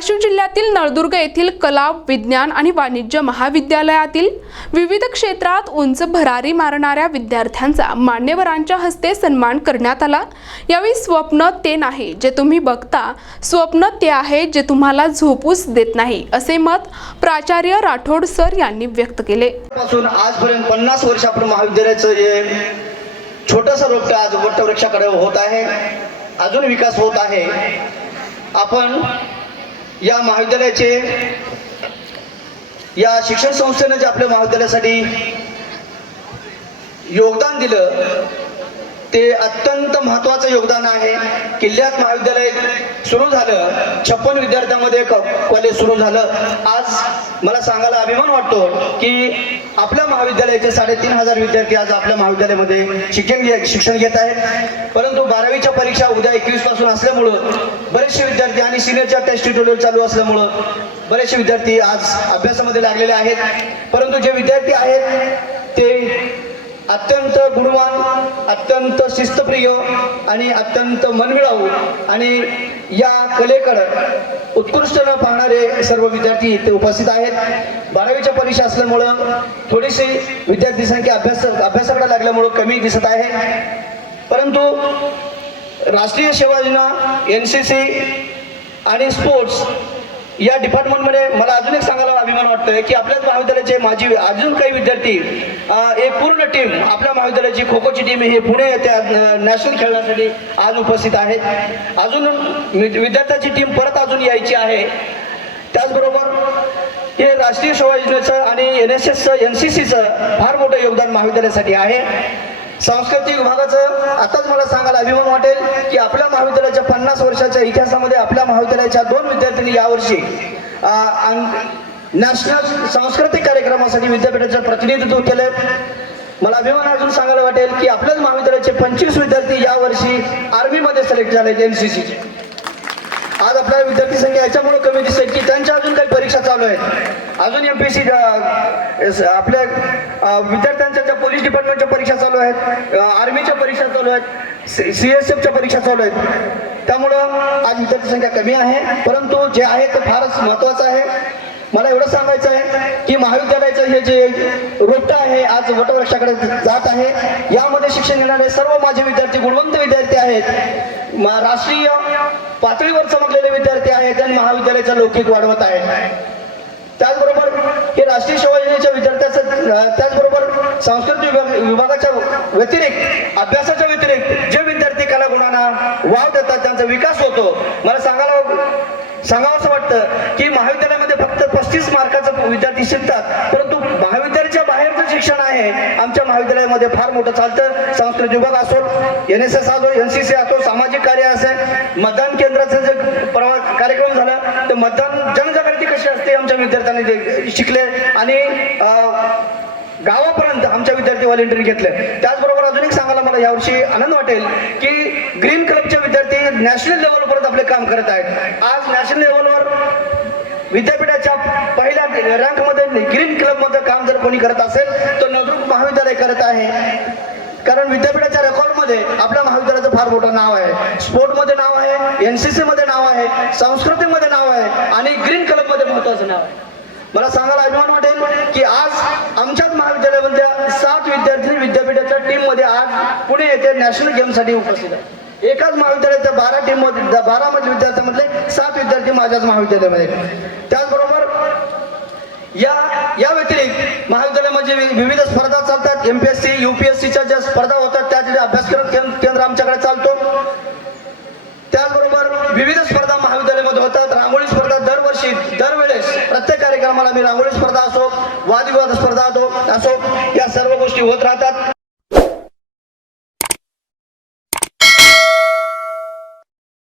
धाराशिव जिल्ह्यातील नळदुर्ग येथील कला विज्ञान आणि वाणिज्य महाविद्यालयातील विविध क्षेत्रात उंच भरारी मारणाऱ्या विद्यार्थ्यांचा मान्यवरांच्या हस्ते सन्मान करण्यात आला. यावेळी स्वप्न ते नाही जे तुम्ही बघता स्वप्न ते आहे जे तुम्हाला झोपूस देत नाही असे मत प्राचार्य राठोड सर यांनी व्यक्त केले. पासून आजपर्यंत पन्नास वर्ष आपण महाविद्यालयाचं जे छोटस रोपट आज वटवृक्षाकडे होत आहे अजून विकास होत आहे. आपण या महाविद्यालयाचे या शिक्षण संस्थेनं जे आपल्या महाविद्यालयासाठी योगदान दिलं ते अत्यंत महत्वाचं योगदान आहे. किल्ल्यात महाविद्यालय सुरू झालं छप्पन विद्यार्थ्यांमध्ये कॉलेज सुरू झालं. आज मला सांगायला अभिमान वाटतो की आपल्या महाविद्यालयाचे साडेतीन हजार विद्यार्थी आज आपल्या महाविद्यालयामध्ये शिक्षण शिक्षण घेत आहेत. परंतु बारावीच्या परीक्षा उद्या एकवीसपासून असल्यामुळं बरेचसे विद्यार्थी आणि सिनियरच्या टेस्ट ट्युटोरियल चालू असल्यामुळं बरेचसे विद्यार्थी आज अभ्यासामध्ये लागलेले आहेत. परंतु जे विद्यार्थी आहेत ते अत्यंत गुणवान अत्यंत शिस्तप्रिय आणि अत्यंत मनमिळावू आणि या कलेकडं उत्कृष्ट न पाहणारे सर्व विद्यार्थी इथे उपस्थित आहेत. बारावीच्या परीक्षा असल्यामुळं थोडीशी विद्यार्थी संख्या अभ्यास अभ्यासाकडे लागल्यामुळं कमी दिसत आहे. परंतु राष्ट्रीय सेवा योजना एन सी सी आणि स्पोर्ट्स या डिपार्टमेंटमध्ये मला अजून एक सांगायला अभिमान वाटतंय की आपल्याच महाविद्यालयाचे माजी अजून काही विद्यार्थी हे पूर्ण टीम आपल्या महाविद्यालयाची खो खोची टीम हे पुणे त्या नॅशनल खेळण्यासाठी आज उपस्थित आहेत. अजून वि- विद्यार्थ्याची टीम परत अजून यायची आहे. त्याचबरोबर हे राष्ट्रीय सेवा योजनेचं आणि एन एस एसचं एन सी सीचं फार मोठं योगदान महाविद्यालयासाठी आहे. सांस्कृतिक विभागाचं आताच मला सांगायला अभिमान वाटेल की आपल्या महाविद्यालयाच्या पन्नास वर्षाच्या इतिहासामध्ये आपल्या महाविद्यालयाच्या दोन विद्यार्थ्यांनी यावर्षी नॅशनल सांस्कृतिक कार्यक्रमासाठी विद्यापीठाचं प्रतिनिधित्व केलंय. मला अभिमान अजून सांगायला वाटेल की आपल्याच महाविद्यालयाचे पंचवीस विद्यार्थी यावर्षी आर्मीमध्ये सिलेक्ट झाले एन सी सीचे आज आपल्या विद्यार्थी संख्या याच्यामुळे कमी दिसते की त्यांच्या अजून काही परीक्षा चालू आहेत. अजून एम पी सी आपल्या विद्यार्थ्यांच्या ज्या पोलीस डिपार्टमेंटच्या परीक्षा चालू आहेत आर्मीच्या परीक्षा चालू आहेत सी एस एफच्या परीक्षा चालू आहेत. त्यामुळं आज विद्यार्थी संख्या कमी आहे परंतु जे आहे ते फारच महत्त्वाचं आहे. मला एवढं सांगायचं आहे की महाविद्यालयाचं हे जे रोपटं आहे आज वटवृक्षाकडे जात आहे यामध्ये शिक्षण घेणारे सर्व माझे विद्यार्थी गुणवंत विद्यार्थी आहेत. राष्ट्रीय पातळीवर चमकलेले विद्यार्थी आहेत आणि महाविद्यालयाचा लौकिक वाढवत आहेत त्याचबरोबर हे राष्ट्रीय सेवा योजनेच्या विद्यार्थ्याचं त्याचबरोबर सांस्कृतिक विभाग- विभागाच्या व्यतिरिक्त अभ्यासाच्या व्यतिरिक्त जे विद्यार्थी कलागुणांना वाव देतात त्यांचा विकास होतो. मला सांगायला सांगावं असं वाटतं की महाविद्यालयामध्ये पस्तीस मार्काचं विद्यार्थी शिकतात. परंतु महाविद्यालयाच्या बाहेरचं शिक्षण आहे आमच्या महाविद्यालयामध्ये फार मोठं चालतं. सांस्कृतिक विभाग असो एन एस एस असो एन सी सी असो सामाजिक कार्य असेल मतदान केंद्राचं जे परवा कार्यक्रम झाला तर मतदान जनजागृती कशी असते आमच्या विद्यार्थ्यांनी ते शिकले आणि गावापर्यंत आमच्या विद्यार्थी व्हॉलेंटिअर घेतले. त्याचबरोबर अजून एक सांगायला मला यावर्षी आनंद वाटेल की ग्रीन क्लबचे विद्यार्थी नॅशनल लेवलपर्यंत आपले काम करत आहेत. आज नॅशनल लेवलवर विद्यापीठाच्या पहिल्या रँकमध्ये ग्रीन क्लबमध्ये काम जर कोणी करत असेल तर नवरूप महाविद्यालय करत आहे. कारण विद्यापीठाच्या रेकॉर्डमध्ये आपल्या महाविद्यालयाचं फार मोठं नाव आहे. स्पोर्टमध्ये नाव आहे एन सी मध्ये नाव आहे संस्कृतीमध्ये नाव आहे आणि ग्रीन क्लबमध्ये महत्वाचं नाव आहे. मला सांगायला अभिमान वाटेल की आज आमच्याच महाविद्यालयामध्ये सात विद्यार्थी विद्यापीठाच्या टीममध्ये आज पुणे येथे नॅशनल गेमसाठी उपस्थित आहे एकाच महाविद्यालयाच्या बारा टीम बारा मध्ये विद्यार्थ्यांमधले सात विद्यार्थी माझ्याच महाविद्यालयामध्ये त्याचबरोबर या या व्यतिरिक्त महाविद्यालयामध्ये विविध स्पर्धा चालतात. एमपीएससी युपीएससीच्या ज्या स्पर्धा होतात त्या अभ्यासक्रम केंद्र केंद्र आमच्याकडे चालतो. त्याचबरोबर विविध स्पर्धा महाविद्यालयामध्ये होतात. रांगोळी स्पर्धा दरवर्षी दरवेळेस प्रत्येक कार्यक्रमाला मी रांगोळी स्पर्धा असो वादविवाद स्पर्धा असो असो या सर्व गोष्टी होत राहतात.